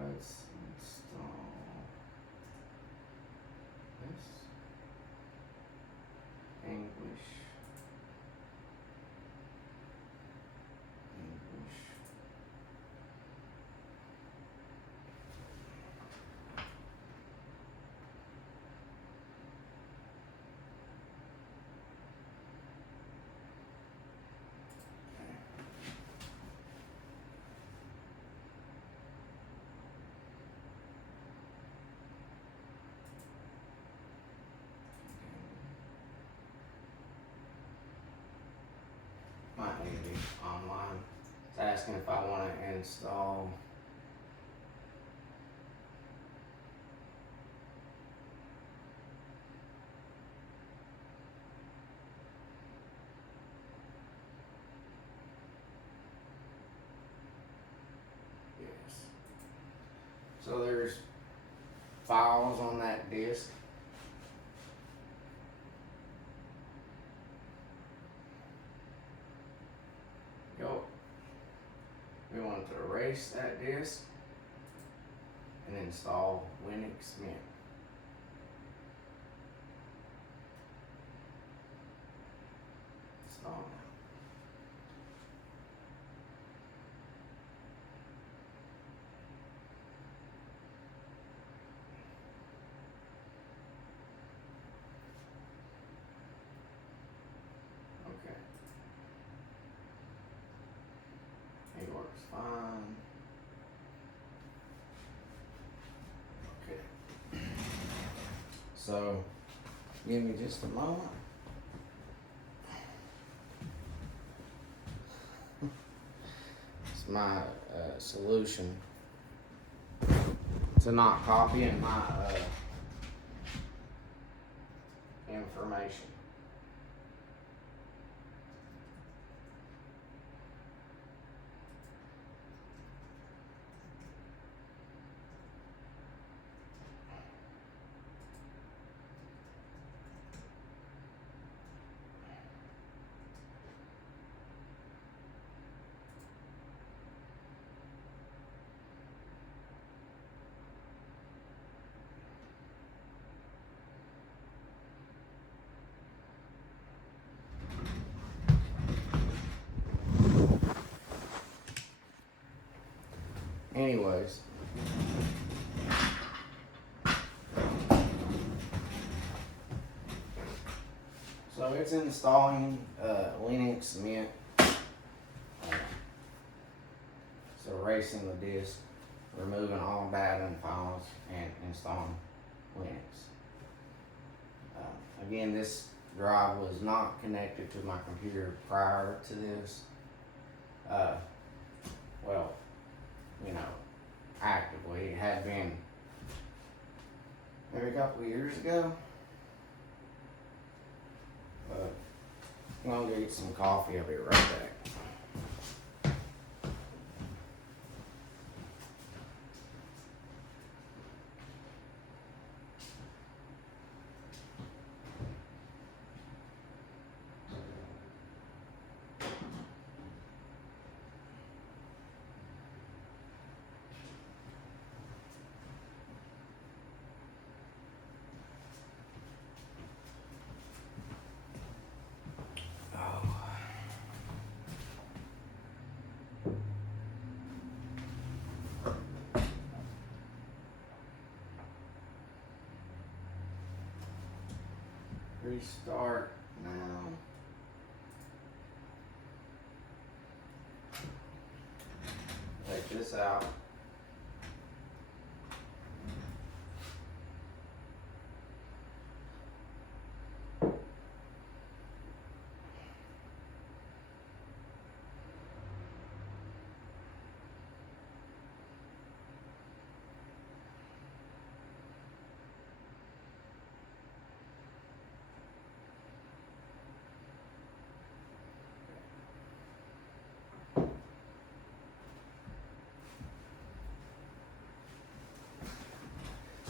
Let's install this. English. Might need to be online. It's asking if I want to install yes. So there's files on that disk. We want to erase that disk and install Linux Mint. Install now. Okay. It works fine. Okay. So, give me just a moment. It's my solution to not copying my information. Anyways, so it's installing Linux Mint. So erasing the disk, removing all bad files, and installing Linux. Again, this drive was not connected to my computer prior to this. Well, you know, actively. It had been maybe a couple of years ago. But I'm gonna go get some coffee. I'll be right back. Restart now. Take this out.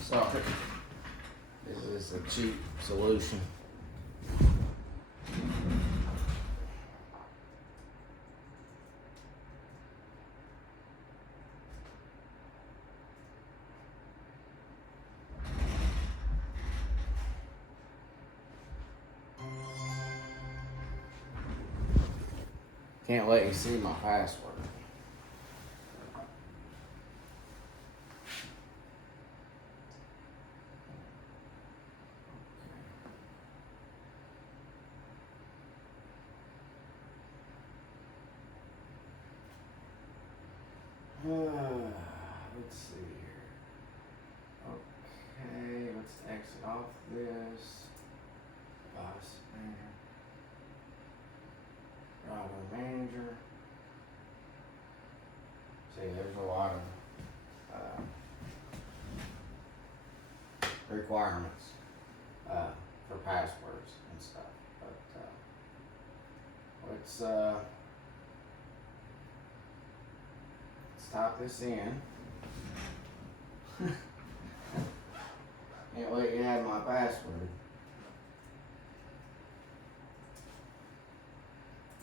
Sorry. This is a cheap solution. Can't let you see my password. Let's see here. Okay, let's exit off this. Boss manager. Router manager. See, there's a lot of requirements for passwords and stuff. But let's type this in. Can't let you have my password.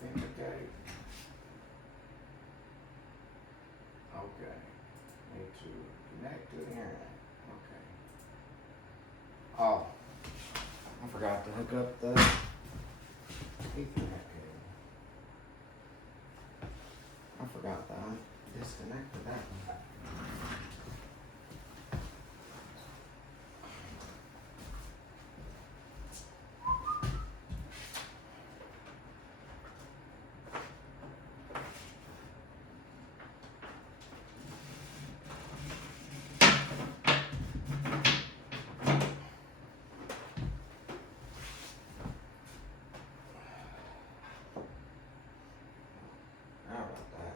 Authenticate. Okay. Need to connect to the internet. Okay. Oh, I forgot to hook up the Ethernet cable. I forgot that. I disconnected that one. How about that?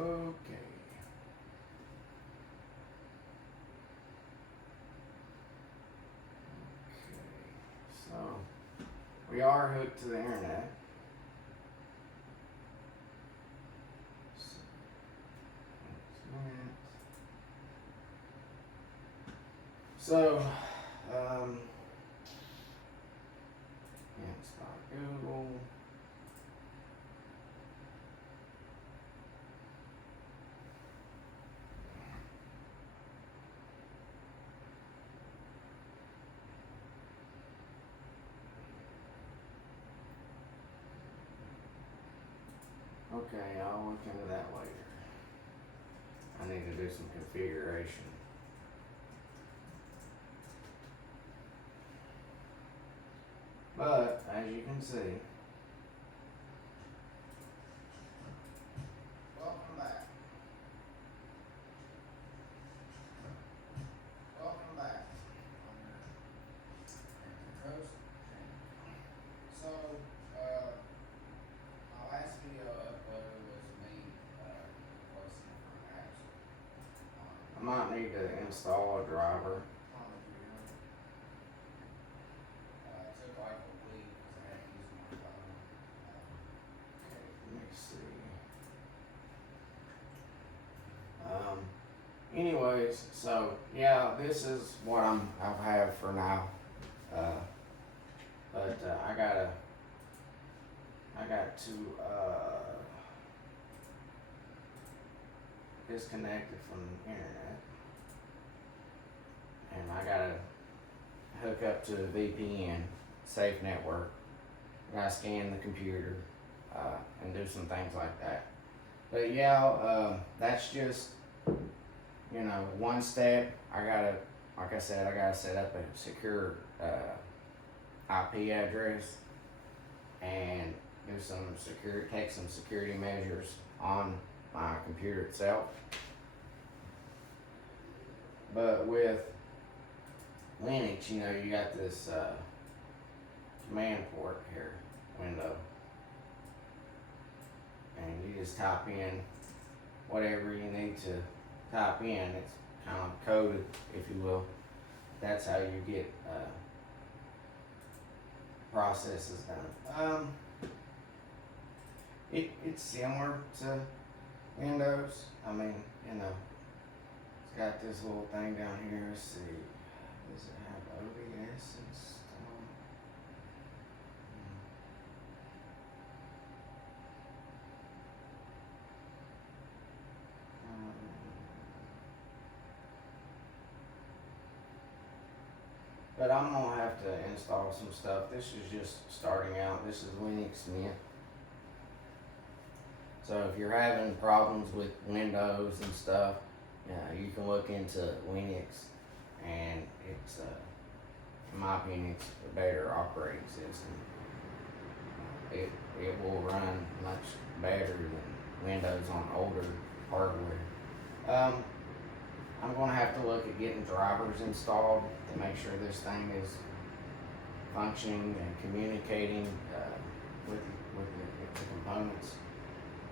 Okay. So we are hooked to the internet. So, install Google. Okay, I'll look into that later. I need to do some configuration. But, as you can see, welcome back. Welcome back. So, my last video uploaded was me requesting for an apps. I might need to install a driver. It took like a week because I had to use my phone. Okay, let me see. Anyways, so yeah, this is what I have for now. But I got to disconnect it from the internet, and I gotta hook up to a VPN, safe network. I gotta scan the computer and do some things like that. But yeah, that's just one step. Like I said, I gotta set up a secure IP address and take some security measures on my computer itself. But with Linux, you got this command port here window, and you just type in whatever you need to type in. It's kind of coded, if you will. That's how you get processes done. It's similar to Windows. I mean, it's got this little thing down here. Let's see. Does it have OBS installed? But I'm gonna have to install some stuff. This is just starting out. This is Linux Mint. So if you're having problems with Windows and stuff, you can look into Linux, and it's, in my opinion, it's a better operating system. It will run much better than Windows on older hardware. I'm gonna have to look at getting drivers installed to make sure this thing is functioning and communicating with the components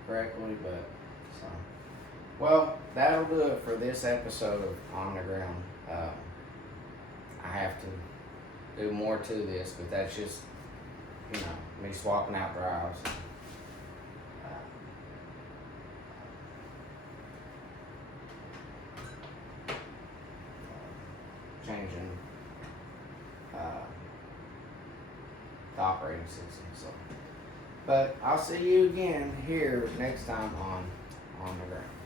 correctly. But so, well, that'll do it for this episode of On the Ground. I have to do more to this, but that's just, me swapping out drives. Changing the operating system. So, but I'll see you again here next time on the Ground.